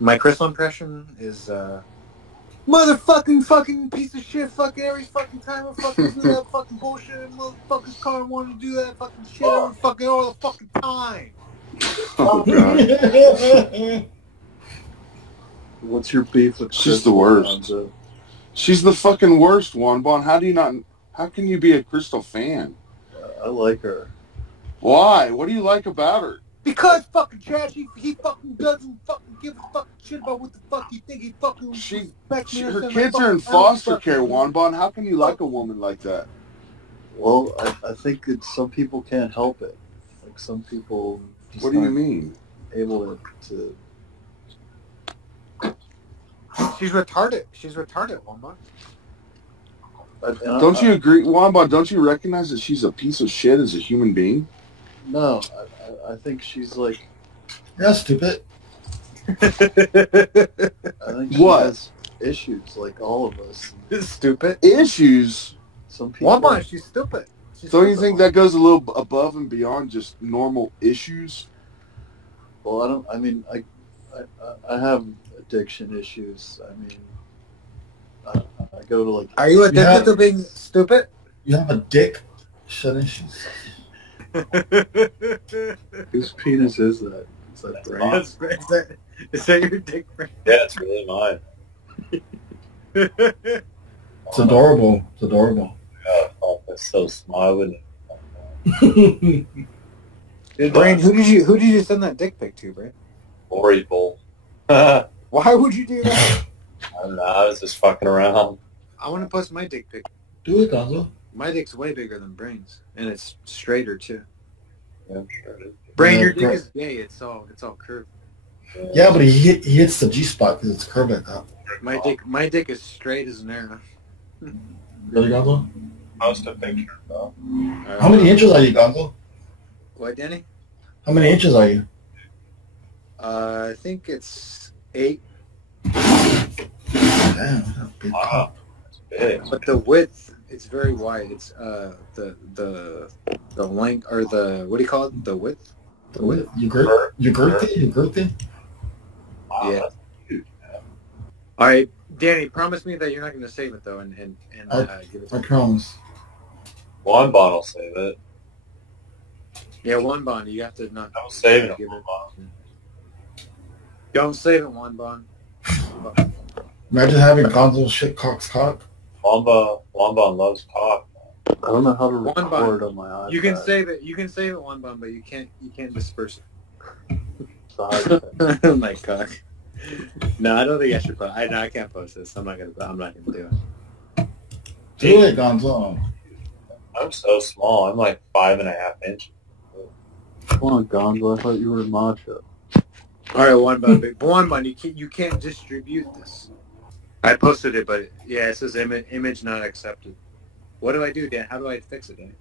My crystal impression is motherfucking fucking piece of shit. Fucking every fucking time I fucking do that fucking bullshit, and motherfuckers car want to do that fucking shit every fucking all the fucking time. Oh god. What's your beef with? She's the worst. She's the fucking worst, Juan Bon. How can you be a Crystal fan? I like her. Why? What do you like about her? Because fucking trash, he fucking doesn't fucking give a fucking shit about what the fuck you think. He fucking her kids are in foster care, Juan Bon. How can you like a woman like that? Well, I think some people can't help it. Like some people. What do you mean? Able to. She's retarded. Juan Bon. Don't you agree, Juan Bon? Don't you recognize that she's a piece of shit as a human being? No, I think she's like. Yeah, stupid. I think she has issues like all of us. Stupid issues. Some people. Juan Bon, she's stupid. Don't you think that goes a little above and beyond just normal issues? Well, I have addiction issues. I mean, I go to like. Are you addicted to being stupid? You have a dick? Shut issues. Whose penis is that? Is that brain? Is that your dick, Brain? Yeah, it's really mine. It's adorable. It's adorable. Oh, that's so small. I wouldn't. Brain, who did you send that dick pic to, Brain? Horrible. Why would you do that? I don't know. I was just fucking around. I want to post my dick pic. Do it, Gonzo. My dick's way bigger than Brain's, and it's straighter too. Yeah, I'm sure it is. Brain, your dick is gay. It's all curved. Yeah, but he hits the G spot because it's curved like that. My dick is straight as an arrow. Really, Gonzo? Post a picture, though. How many inches are you, Gonzo? What, Danny? How many inches are you? I think it's 8. Damn, that's a big Wow, that's big. But the width, it's very wide. It's the length, or the, what do you call it? The width? The width? You girthy? Wow, Yeah. that's huge, man. All right, Danny, promise me that you're not going to save it though, and give it. I promise. One bottle save it. Yeah, Juan Bon, you have to not. Don't save it. Give it. Don't save it, Juan Bon. Imagine having Gonzo shit cock's cock. Wamba loves cock. I don't know how to Juan Bon, record on my iPad. You can save it. You can save it, Juan Bon, but you can't disperse it. Sorry. My cock. No, I don't think I should post. I can't post this. I'm not gonna do it. Do it, Gonzo. I'm so small. I'm like 5.5 inches. Come on, Gonzo. I thought you were macho. All right, Juan Bon, you can't distribute this. I posted it, but yeah, it says image not accepted. What do I do, Dan? How do I fix it, Danny?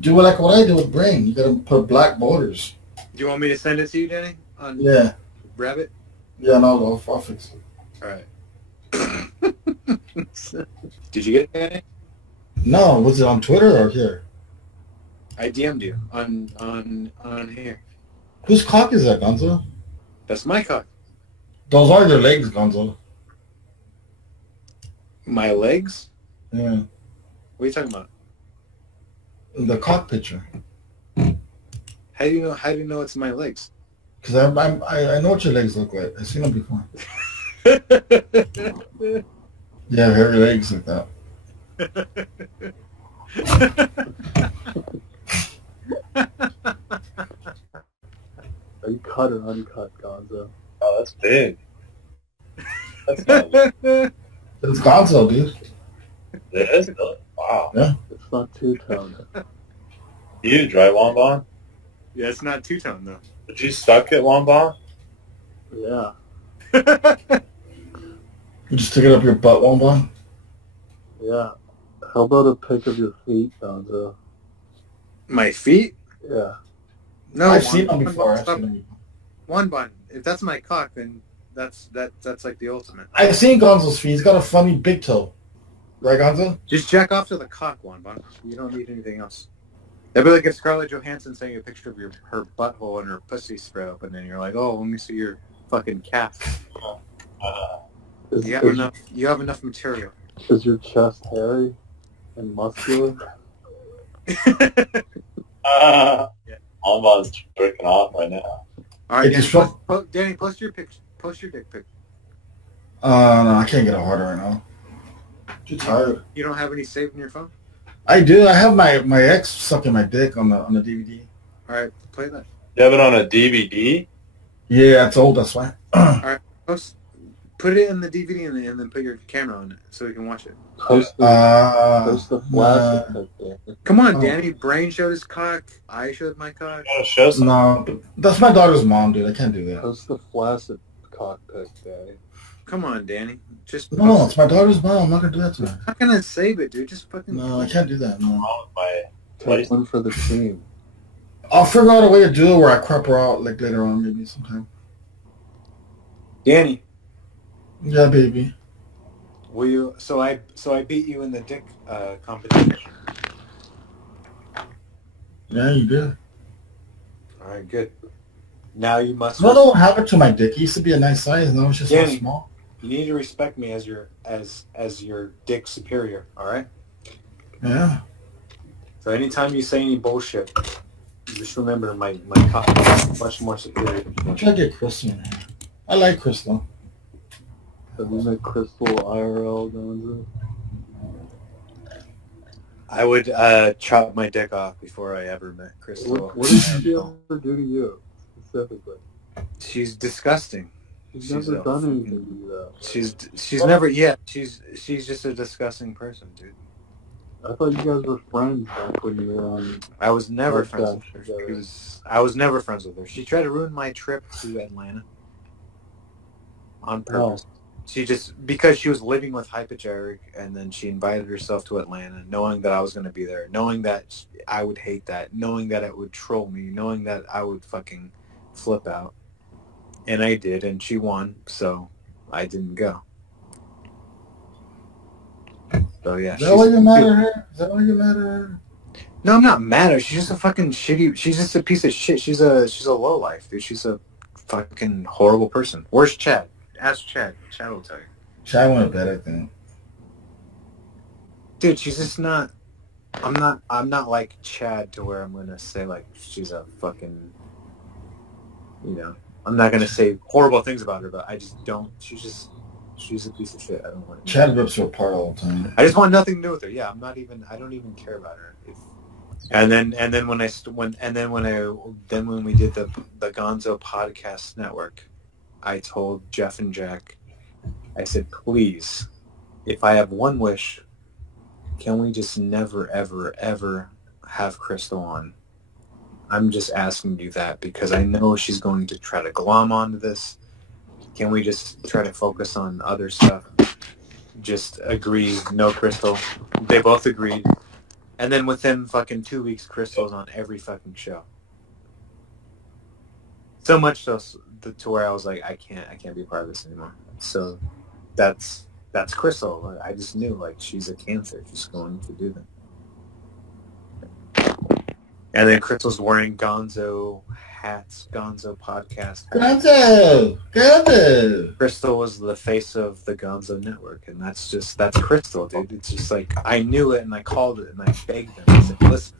Do it like what I do with Brain. You gotta put black borders. Do you want me to send it to you, Danny? Yeah. Rabbit? Yeah, no, I'll fix it. All right. Did you get it, Danny? No, was it on Twitter or here? I DM'd you on here. Whose cock is that, Gonzo? That's my cock. Those are your legs, Gonzo. My legs? Yeah. What are you talking about? The cock picture. How do you know it's my legs? Because I know what your legs look like. I've seen them before. Yeah, hairy legs like that. Are you cut or uncut, Gonzo? Oh, that's big. That's not, It's Gonzo, dude. it is good. Wow. Yeah. It's not two-tone. Huge, right, Wambon? Yeah, it's not two-tone, though. Did you suck it, Wambon? Yeah. You just stick it up your butt, Wombo? Yeah. How about a pic of your feet, Gonzo? My feet? Yeah. No, I've seen them before. One bun. If that's my cock, then that's like the ultimate. I've seen Gonzo's feet. He's got a funny big toe. Right, Gonzo? Just jack off to the cock, one bun. You don't need anything else. That'd be like if Scarlett Johansson saying a picture of her butthole and her pussy spread open, and you're like, oh, let me see your fucking calf. Is, You have is, enough. You have enough material. is your chest hairy and muscular? Almost breaking off right now. All right, It Danny, just felt- Danny, post your picture. Post your dick pic. No, I can't get it harder right now. Too tired. You don't have any saved in your phone? I do. I have my ex sucking my dick on the DVD. All right, play that. You have it on a DVD? Yeah, it's old. That's why. All right, put it in the DVD and then put your camera on it so we can watch it. Post the flash pic there. Come on, Oh. Danny. Brain showed his cock. I showed my cock. You gotta show something. No, but that's my daughter's mom, dude. I can't do that. Post the flaccid cock pic there. Come on, Danny. Just No, post it's my daughter's mom. I'm not gonna do that to her. I'm not gonna save it, dude. Just fucking. No, I can't do that. No. Wrong with my Take place. one for the team. I'll figure out a way to do it where I crop her out like later on, maybe sometime. Danny, Yeah, baby. will you? So I beat you in the dick competition. Yeah, you did. All right, good. Now you must. I don't know what happened to my dick. It used to be a nice size. Now it's just so Danny. small. You need to respect me as your dick superior. All right. Yeah. So anytime you say any bullshit, just remember my cock is much more superior. I'm trying to get Crystal in here. I like Crystal. Have you met Crystal IRL, Gonzo? I would chop my dick off before I ever met Crystal. What did she ever do to you, specifically? She's disgusting. She's never done anything to you, though. She's never she's just a disgusting person, dude. I thought you guys were friends back when you were on... I was never friends with her. together. I was never friends with her. She tried to ruin my trip to Atlanta on purpose. She just, because she was living with Hypogeric, and then she invited herself to Atlanta, knowing that I was going to be there, knowing that I would hate that, knowing that it would troll me, knowing that I would fucking flip out. And I did, and she won, so I didn't go. So yeah. Is that why you're mad at her? Is that why you're mad at her? No, I'm not mad at her. She's just a fucking shitty, she's just a piece of shit. She's a lowlife, dude. She's a fucking horrible person. Where's Chad? Ask Chad. Chad will tell you. Chad went to bed, I think. Dude, she's just not. I'm not like Chad to where I'm gonna say like she's a fucking. You know, I'm not gonna say horrible things about her, but I just don't. She's a piece of shit. I don't want. Chad rips her apart all the time. I just want nothing to do with her. Yeah, I don't even care about her. And then when we did the Gonzo Podcast Network, I told Jeff and Jack, I said, please, if I have one wish, can we just never, ever, ever have Crystal on? I'm just asking you that because I know she's going to try to glom onto this. Can we just try to focus on other stuff? Just agree, no Crystal. They both agreed. And then within fucking 2 weeks, Crystal's on every fucking show. So much so to where I was like, I can't be a part of this anymore. So that's Crystal. I just knew like she's a cancer. She's going to do that. And then Crystal's wearing Gonzo hats, Gonzo podcast. Gonzo! Crystal was the face of the Gonzo network, and that's Crystal, dude. It's just like, I knew it, and I called it, and I begged them. I said, listen,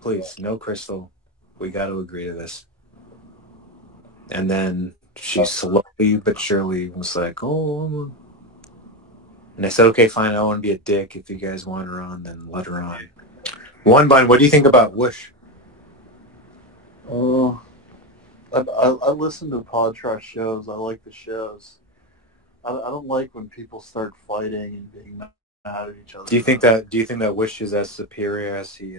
please, no Crystal. We got to agree to this. And then she slowly but surely was like, oh. And I said, okay, fine, I don't want to be a dick. If you guys want her on, then let her on. One Bun, what do you think about Whoosh? Oh, I listen to podcast shows. I like the shows. I don't like when people start fighting and being mad at each other. Do you think that Whoosh is as superior as he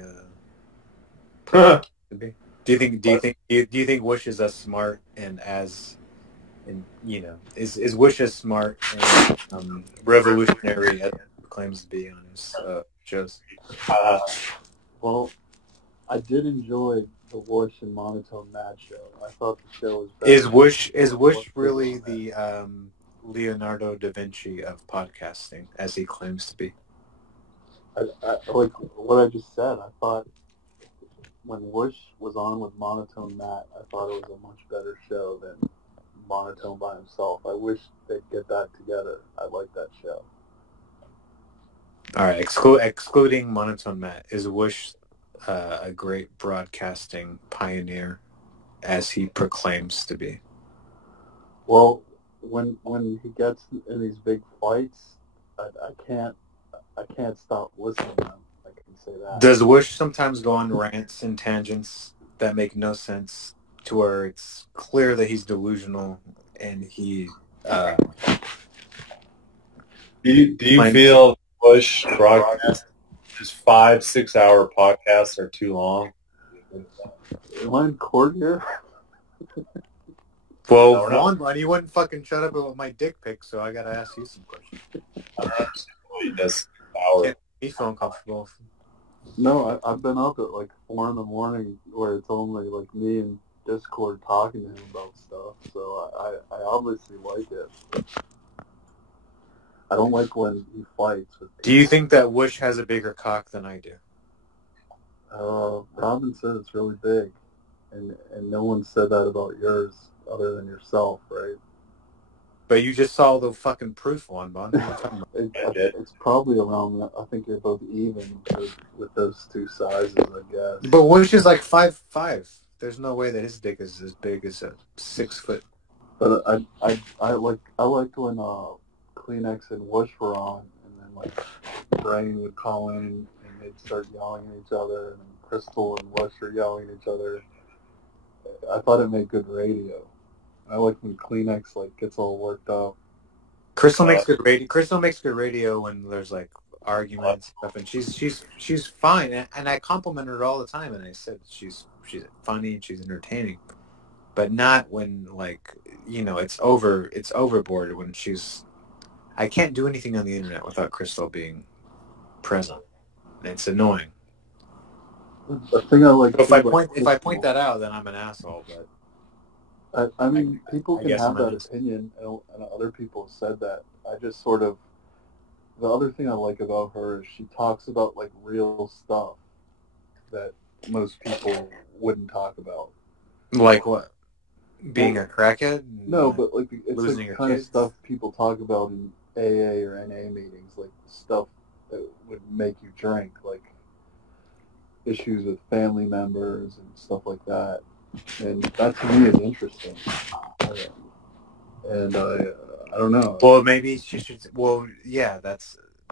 could be? Do you think Whoosh is as smart and as, and you know, is Whoosh as smart and revolutionary as he claims to be on his shows? Well, I did enjoy the Whoosh and Monotone Mad show. I thought the show was better. Is Whoosh really the Leonardo da Vinci of podcasting, as he claims to be? I like what I just said. I thought when Whoosh was on with Monotone Matt, I thought it was a much better show than Monotone by himself. I wish they'd get that together. I like that show. All right, excluding Monotone Matt, is Whoosh a great broadcasting pioneer as he proclaims to be? Well, when he gets in these big fights, I can't stop listening to him. I can say that. Does Whoosh sometimes go on rants and tangents that make no sense, to where it's clear that he's delusional and he? Do you feel Bush broadcast his 5-6 hour podcasts are too long? Am I in court here? Well, Juan, buddy, you wouldn't fucking shut up about my dick pic, so I gotta ask you some questions. I don't understand why he does hour. Can't be so uncomfortable. No, I've been up at like 4 a.m. where it's only like me and Discord talking to him about stuff. So I obviously like it. I don't like when he fights with people. Do you think that Whoosh has a bigger cock than I do? Robin said it's really big, and no one said that about yours other than yourself, right? But you just saw the fucking proof one, Bon. It's probably around that. I think you're both even with those two sizes, I guess. But Whoosh is like 5'5". There's no way that his dick is as big as a 6 foot. But I liked when Kleenex and Whoosh were on, and then like Brain would call in and they'd start yelling at each other, and then Crystal and Whoosh were yelling at each other. I thought it made good radio. I like when Kleenex like gets all worked up. Crystal makes good radio. Crystal makes good radio when there's like arguments and stuff, and she's fine. And I compliment her all the time, and I said she's funny and she's entertaining, but not when like it's overboard when she's. I can't do anything on the internet without Crystal being present. It's annoying. The thing I like. If I point that out, then I'm an asshole. But I mean, people can have that honest. opinion, and other people have said that. I just sort of. The other thing I like about her is she talks about like real stuff that most people wouldn't talk about. Like what? Being a crackhead? No, but like it's losing like your kind kids? of stuff people talk about in AA or NA meetings, like stuff that would make you drink, like issues with family members and stuff like that. And that to me is interesting. And I don't know. Well, maybe she should. Well, yeah,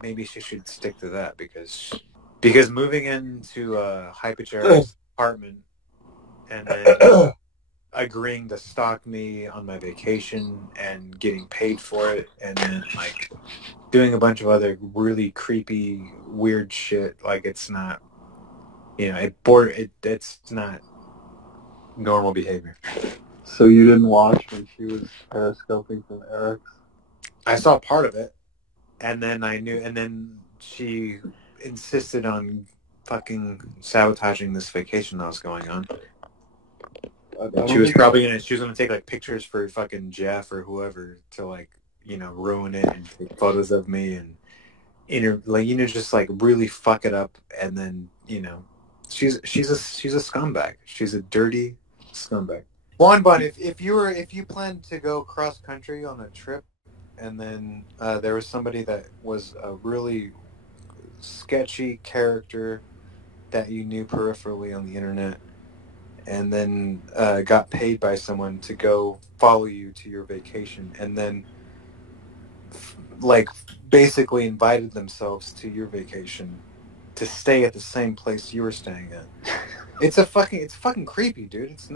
maybe she should stick to that because moving into Hyperchair's apartment and then agreeing to stalk me on my vacation and getting paid for it, and then like doing a bunch of other really creepy, weird shit. Like it's not, it's not normal behavior. So you didn't watch when she was periscoping from Eric's? I saw part of it, and then I knew, and then she insisted on fucking sabotaging this vacation I was going on. She was gonna take like pictures for fucking Jeff or whoever to like, ruin it and take photos of me and just like really fuck it up, and then she's a scumbag. She's a dirty scumbag. Juan Bun, if you planned to go cross country on a trip, and then there was somebody that was a really sketchy character that you knew peripherally on the internet, and then got paid by someone to go follow you to your vacation, and then like basically invited themselves to your vacation to stay at the same place you were staying at. It's fucking creepy, dude. It's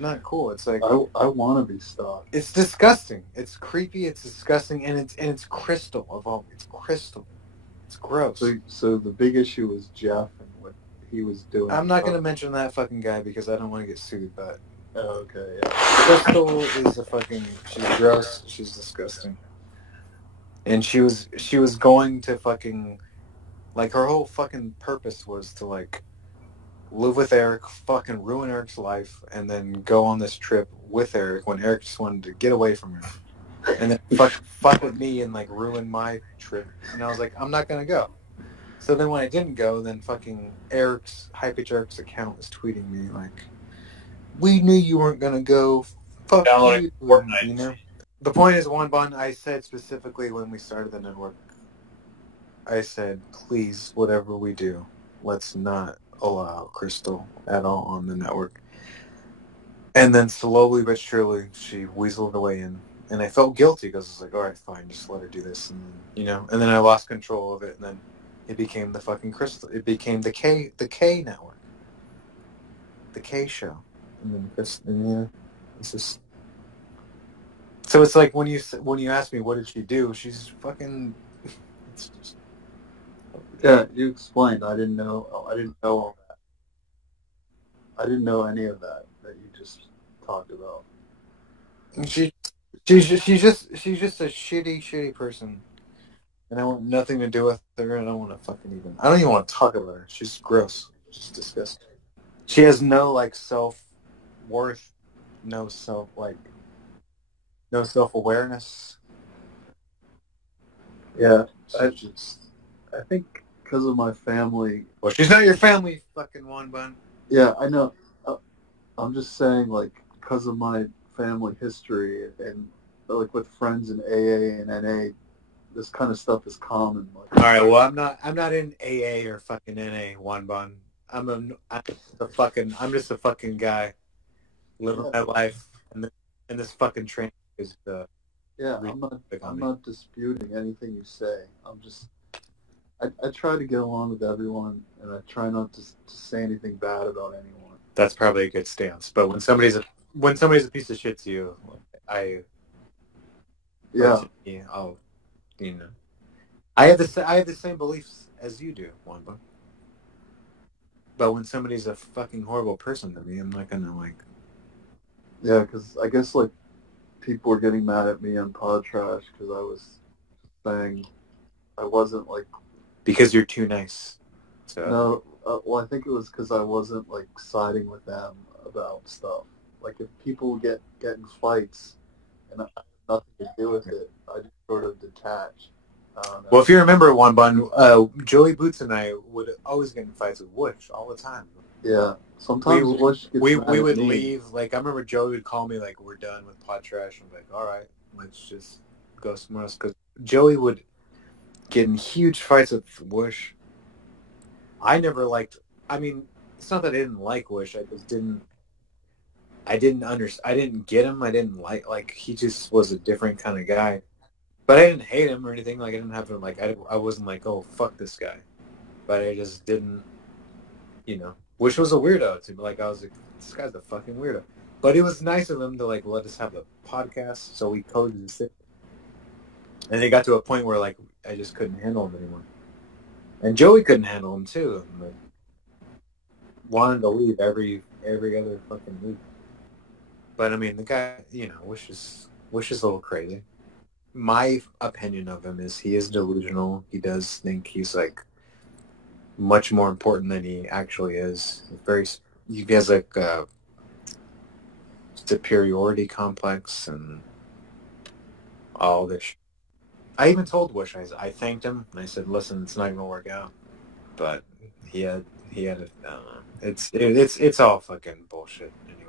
not cool. It's like I want to be stalked. It's disgusting. It's creepy. It's disgusting, and it's crystal of all. It's crystal. It's gross. So the big issue was Jeff and what he was doing. I'm not going to mention that fucking guy because I don't want to get sued. But okay, yeah. Crystal is she's gross. She's disgusting, and she was going to fucking, like, her whole fucking purpose was to like live with Eric, fucking ruin Eric's life, and then go on this trip with Eric when Eric just wanted to get away from her. And then fuck with me and like ruin my trip. And I was like, I'm not gonna go. So then when I didn't go, then fucking Hypage Eric's account was tweeting me like, we knew you weren't gonna go. Fuck downloading you, Fortnite. you know? The point is, Juan Bon, I said specifically when we started the network, I said, please, whatever we do, let's not allow Crystal at all on the network. And then slowly but surely, she weaseled her way in. And I felt guilty because I was like, all right, fine, just let her do this. And then, you know, and then I lost control of it. And then it became the fucking Crystal. It became the K network. The K show. And then yeah, it's just... So it's like when you ask me what did she do, she's fucking... It's just... Yeah, you explained. I didn't know all that. I didn't know any of that you just talked about. She's just a shitty person, and I want nothing to do with her. I don't even want to talk about her. She's gross. She's disgusting. She has no like self-worth, no self-awareness. Yeah, I think because of my family. Well, she's not your family, fucking Juan Bun. Yeah, I know. I'm just saying, like, because of my family history and like with friends in AA and NA, this kind of stuff is common. Like, all right, well, I'm not in AA or fucking NA, Juan Bun. I'm just a fucking guy living my life, and this fucking train is the. Yeah, I'm not disputing anything you say. I try to get along with everyone, and I try not to say anything bad about anyone. That's probably a good stance. But when somebody's a piece of shit to you, I'll, you know, I have the same beliefs as you do, Wamba. But when somebody's a fucking horrible person to me, I'm not gonna like. Yeah, because I guess like people were getting mad at me on Pod Trash because I was saying I wasn't like. Because you're too nice. So. No, well, I think it was because I wasn't like siding with them about stuff. Like if people get in fights and I have nothing to do with it, I just sort of detach. Well, if you remember, Juan Bun, Joey Boots and I would always get in fights with Woosh all the time. Yeah, sometimes Woosh gets we mad would at me. leave. Like I remember Joey would call me like, "We're done with Pod Trash." I'm like, "All right, let's just go somewhere else." Because Joey would get in huge fights with Woosh. I never liked. I mean, it's not that I didn't like Woosh. I just didn't. I didn't get him. I didn't like. He just was a different kind of guy. But I didn't hate him or anything. Like I didn't have to like. I wasn't like, oh fuck this guy. But I just didn't. You know, Woosh was a weirdo to me. Like I was like, this guy's a fucking weirdo. But it was nice of him to like let us have the podcast, so we coexisted. And it got to a point where like I just couldn't handle him anymore. And Joey couldn't handle him too. Like, wanted to leave every other fucking week. But I mean, the guy, you know, Woosh is a little crazy. My opinion of him is he is delusional. He does think he's like much more important than he actually is. He has like a superiority complex and all this. I even told Woosh, I thanked him and I said, "Listen, it's not going to work out." But he had it's all fucking bullshit. Anyway.